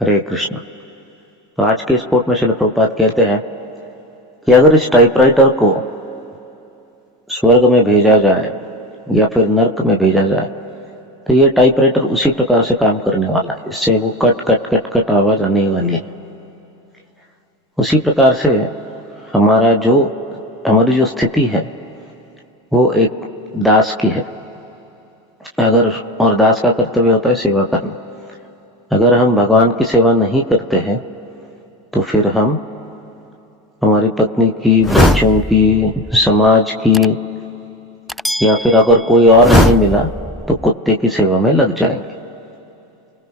हरे कृष्ण। तो आज के इस कोट में श्रील प्रभुपाद कहते हैं कि अगर इस टाइपराइटर को स्वर्ग में भेजा जाए या फिर नर्क में भेजा जाए तो ये टाइपराइटर उसी प्रकार से काम करने वाला है। इससे वो कट कट कट कट आवाज आने वाली है। उसी प्रकार से हमारी जो स्थिति है वो एक दास की है। और दास का कर्तव्य होता है सेवा करना। अगर हम भगवान की सेवा नहीं करते हैं तो फिर हम हमारी पत्नी की, बच्चों की, समाज की, या फिर अगर कोई और नहीं मिला तो कुत्ते की सेवा में लग जाएंगे।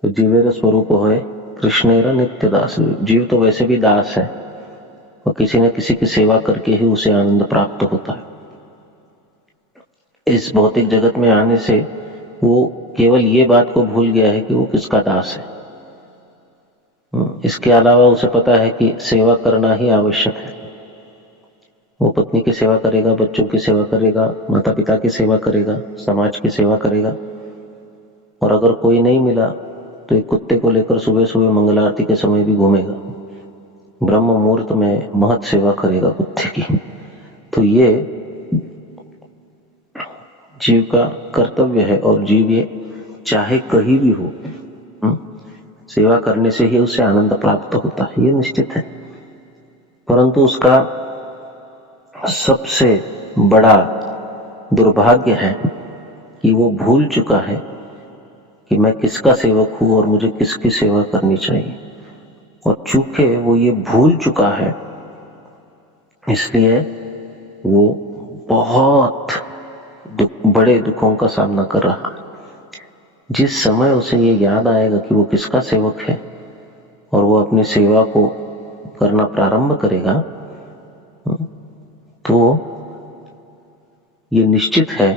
तो जीवेर स्वरूप है कृष्णेर नित्य दास। जीव तो वैसे भी दास है और किसी न किसी की सेवा करके ही उसे आनंद प्राप्त होता है। इस भौतिक जगत में आने से वो केवल ये बात को भूल गया है कि वो किसका दास है। इसके अलावा उसे पता है कि सेवा करना ही आवश्यक है। वो पत्नी की सेवा करेगा, बच्चों की सेवा करेगा, माता पिता की सेवा करेगा, समाज की सेवा करेगा। और अगर कोई नहीं मिला तो एक कुत्ते को लेकर सुबह सुबह मंगल आरती के समय भी घूमेगा, ब्रह्म मुहूर्त में महत सेवा करेगा कुत्ते की। तो ये जीव का कर्तव्य है और जीव ये चाहे कहीं भी हो, सेवा करने से ही उसे आनंद प्राप्त होता है, ये निश्चित है। परंतु उसका सबसे बड़ा दुर्भाग्य है कि वो भूल चुका है कि मैं किसका सेवक हूं और मुझे किसकी सेवा करनी चाहिए। और चूंकि वो ये भूल चुका है इसलिए वो बहुत बड़े दुखों का सामना कर रहा है। जिस समय उसे ये याद आएगा कि वो किसका सेवक है और वो अपनी सेवा को करना प्रारंभ करेगा तो ये निश्चित है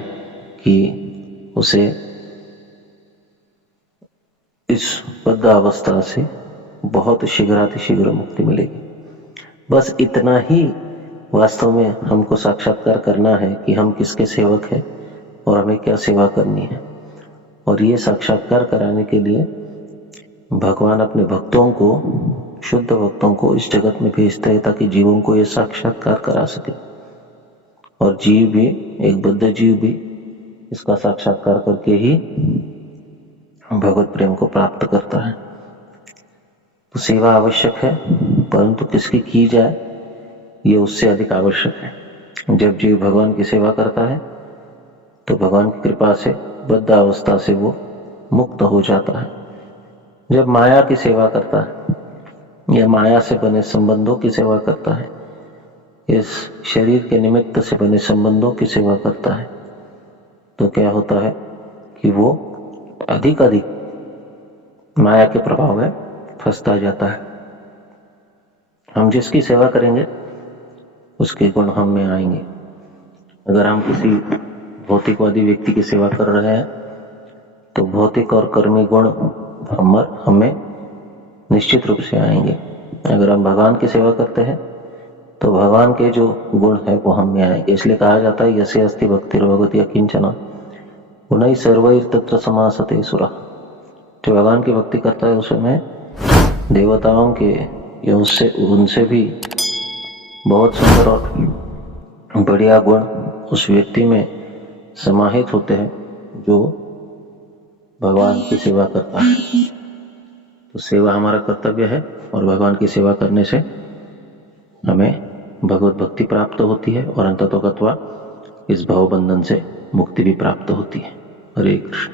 कि उसे इस बद्ध अवस्था से बहुत शीघ्रातिशीघ्र मुक्ति मिलेगी। बस इतना ही वास्तव में हमको साक्षात्कार करना है कि हम किसके सेवक हैं और हमें क्या सेवा करनी है। और ये साक्षात्कार कराने के लिए भगवान अपने भक्तों को, शुद्ध भक्तों को इस जगत में भेजते हैं ताकि जीवों को ये साक्षात्कार करा सके। और जीव भी, एक बुद्ध जीव भी इसका साक्षात्कार करके ही भगवत प्रेम को प्राप्त करता है। तो सेवा आवश्यक है, परंतु किसकी की जाए ये उससे अधिक आवश्यक है। जब जीव भगवान की सेवा करता है तो भगवान की कृपा से बद्ध अवस्था से वो मुक्त हो जाता है। जब माया की सेवा करता है या माया से बने संबंधों की सेवा करता है, इस शरीर के निमित्त से बने संबंधों की सेवा करता है, तो क्या होता है कि वो अधिक माया के प्रभाव में फंसता जाता है। हम जिसकी सेवा करेंगे उसके गुण हम में आएंगे। अगर हम किसी भौतिकवादी व्यक्ति की सेवा कर रहे हैं तो भौतिक और कर्मी गुण हमें निश्चित रूप से आएंगे। अगर हम भगवान की सेवा करते हैं तो भगवान के जो गुण है वो हम में आएंगे। इसलिए कहा जाता है यस्य अस्ति भक्तिर्भवति अकिंचन गुणैः सर्वैः तत्र समासते सुरः। जो भगवान की भक्ति करता है उसमें देवताओं के या उनसे भी बहुत सुंदर और बढ़िया गुण उस व्यक्ति में समाहित होते हैं जो भगवान की सेवा करता है। तो सेवा हमारा कर्तव्य है और भगवान की सेवा करने से हमें भगवत भक्ति प्राप्त होती है और अंततोगत्वा इस भव बंधन से मुक्ति भी प्राप्त होती है। हरे कृष्ण।